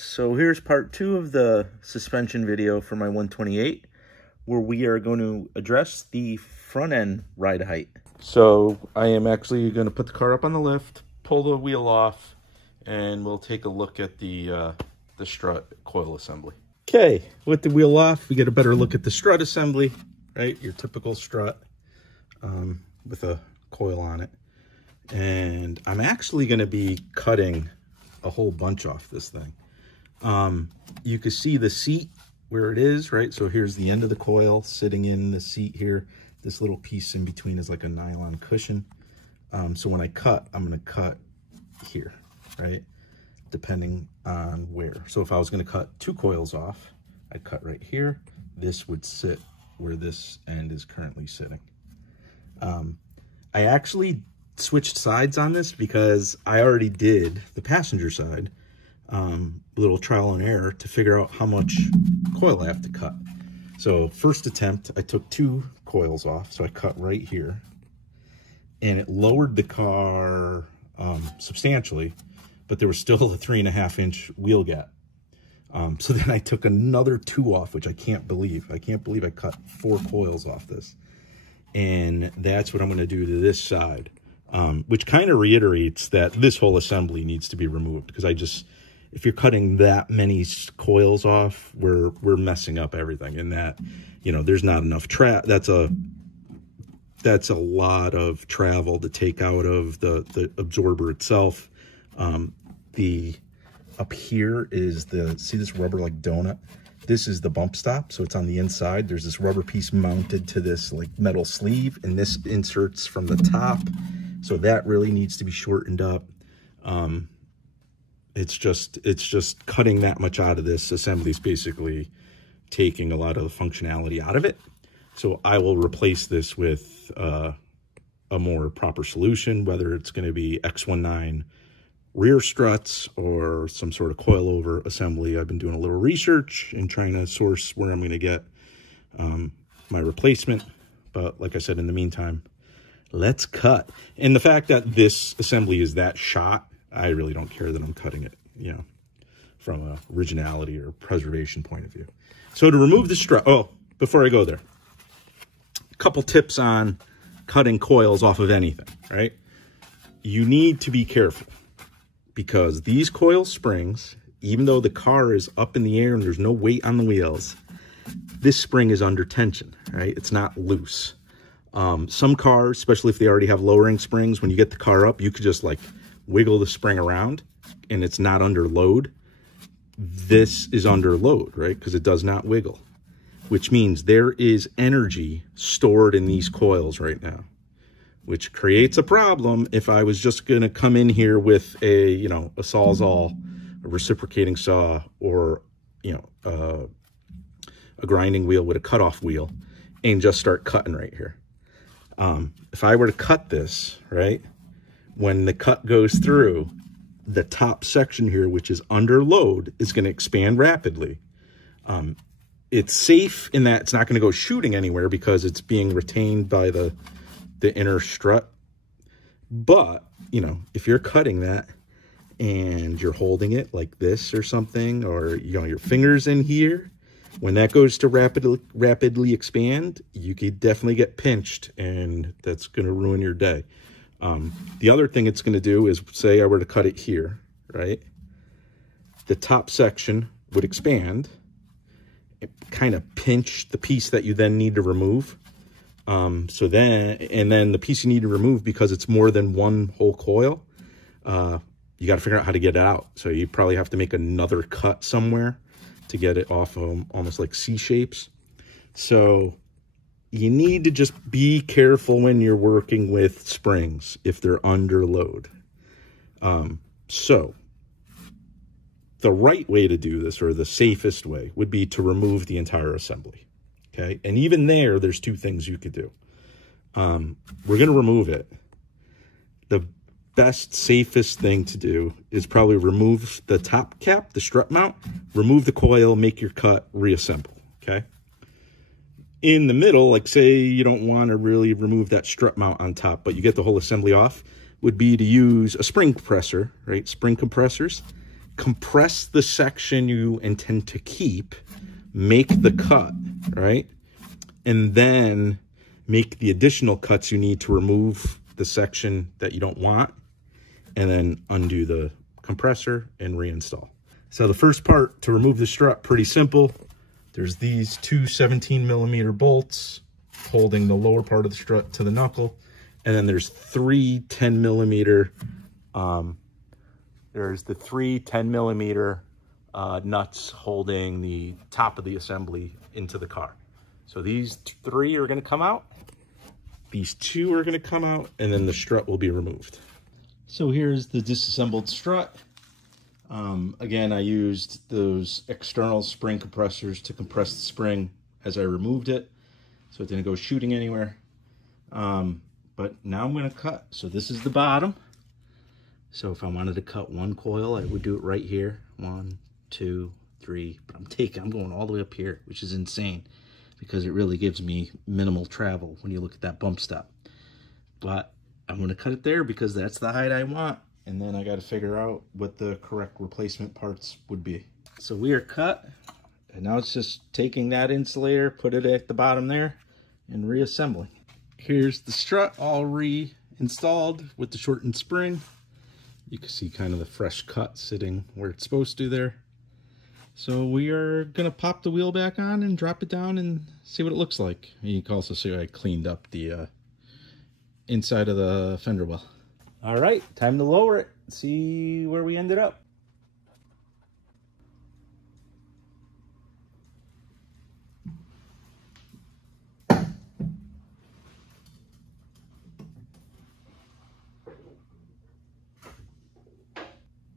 So here's part 2 of the suspension video for my 128, where we are going to address the front end ride height. So I am actually going to put the car up on the lift, pull the wheel off, and we'll take a look at the strut coil assembly. Okay, with the wheel off, we get a better look at the strut assembly, right? Your typical strut with a coil on it. And I'm actually going to be cutting a whole bunch off this thing. You can see the seat where it is, right? So here's the end of the coil sitting in the seat here. This little piece in between is like a nylon cushion. So when I cut, I'm going to cut here, right? Depending on where. So if I was going to cut 2 coils off, I'd cut right here. This would sit where this end is currently sitting. I actually switched sides on this because I already did the passenger side, little trial and error to figure out how much coil I have to cut. So first attempt, I took 2 coils off. So I cut right here and it lowered the car substantially, but there was still a 3.5-inch wheel gap. So then I took another 2 off, which I can't believe. I can't believe I cut 4 coils off this. And that's what I'm going to do to this side, which kind of reiterates that this whole assembly needs to be removed, because if you're cutting that many coils off, we're messing up everything. And that, there's not enough that's a lot of travel to take out of the absorber itself. Up here is see this rubber like donut? This is the bump stop, so it's on the inside. There's this rubber piece mounted to this like metal sleeve, and this inserts from the top. So that really needs to be shortened up. It's just cutting that much out of this assembly is basically taking a lot of the functionality out of it. So I will replace this with a more proper solution, whether it's going to be X19 rear struts or some sort of coilover assembly. I've been doing a little research and trying to source where I'm going to get my replacement. But like I said, in the meantime, let's cut. And the fact that this assembly is that shot, I really don't care that I'm cutting it, from a originality or preservation point of view. So to remove the strut, before I go there, a couple tips on cutting coils off of anything, right? You need to be careful, because these coil springs, even though the car is up in the air and there's no weight on the wheels, this spring is under tension, right? It's not loose. Some cars, especially if they already have lowering springs, when you get the car up, you could just like wiggle the spring around and it's not under load. This is under load, right? Because it does not wiggle, which means there is energy stored in these coils right now, which creates a problem if I was just going to come in here with a Sawzall, a reciprocating saw, or, a grinding wheel with a cutoff wheel and just start cutting right here. If I were to cut this, right, when the cut goes through, the top section here, which is under load, is going to expand rapidly. It's safe in that it's not going to go shooting anywhere because it's being retained by the inner strut. But, if you're cutting that and you're holding it like this or something, or, your fingers in here, when that goes to rapidly expand, you could definitely get pinched, and that's going to ruin your day. The other thing it's going to do is, say I were to cut it here, right? The top section would expand, kind of pinch the piece that you then need to remove. And then the piece you need to remove, because it's more than one whole coil, you got to figure out how to get it out. So you probably have to make another cut somewhere to get it off of almost like C shapes. So you need to just be careful when you're working with springs if they're under load. So the right way to do this, or the safest way, would be to remove the entire assembly. Okay, and even there's 2 things you could do. We're going to remove it. The best, safest thing to do is probably remove the top cap, the strut mount, remove the coil, make your cut, reassemble, okay? In the middle, like say you don't want to really remove that strut mount on top, but you get the whole assembly off, would be to use a spring compressor, right? Spring compressors. compress the section you intend to keep, make the cut, right? And then make the additional cuts you need to remove the section that you don't want, and then undo the compressor and reinstall. So the first part to remove the strut, pretty simple. There's these two 17mm bolts holding the lower part of the strut to the knuckle, and then there's three 10mm there's the three 10mm nuts holding the top of the assembly into the car. So these three are going to come out, these two are going to come out, and then the strut will be removed. So here's the disassembled strut. Again, I used those external spring compressors to compress the spring as I removed it, so it didn't go shooting anywhere. But now I'm going to cut. So this is the bottom. So if I wanted to cut one coil, I would do it right here. 1, 2, 3. But I'm going all the way up here, which is insane because it really gives me minimal travel when you look at that bump stop. But I'm going to cut it there because that's the height I want. And then I got to figure out what the correct replacement parts would be. So we are cut. And now it's just taking that insulator, put it at the bottom there, and reassembling. Here's the strut all reinstalled with the shortened spring. You can see kind of the fresh cut sitting where it's supposed to there. So we are gonna pop the wheel back on and drop it down and see what it looks like. And you can also see I cleaned up the inside of the fender well. All right, time to lower it, see where we ended up.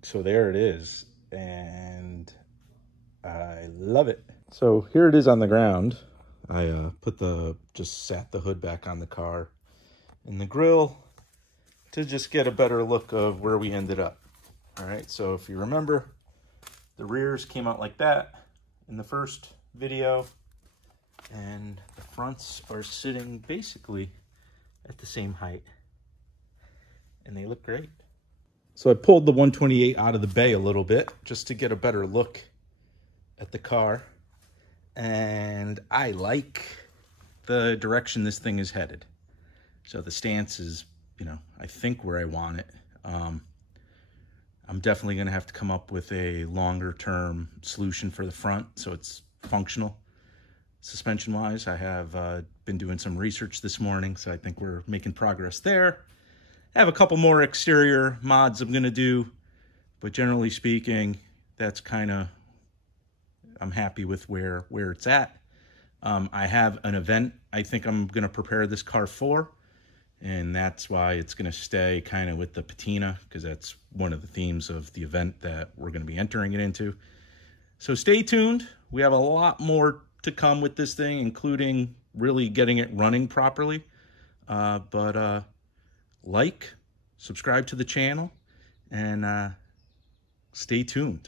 So there it is, and I love it. So here it is on the ground. I just sat the hood back on the car and the grill to just get a better look of where we ended up. All right, so if you remember, the rears came out like that in the first video, and the fronts are sitting basically at the same height, and they look great. So I pulled the 128 out of the bay a little bit just to get a better look at the car. And I like the direction this thing is headed. So the stance is, I think where I want it. I'm definitely going to have to come up with a longer term solution for the front so it's functional. Suspension wise, I have been doing some research this morning, so I think we're making progress there. I have a couple more exterior mods I'm going to do, but generally speaking, that's kind of, I'm happy with where it's at. I have an event I think I'm going to prepare this car for, and that's why it's going to stay kind of with the patina, because that's one of the themes of the event that we're going to be entering it into. So stay tuned. We have a lot more to come with this thing, including really getting it running properly. Like, subscribe to the channel, and stay tuned.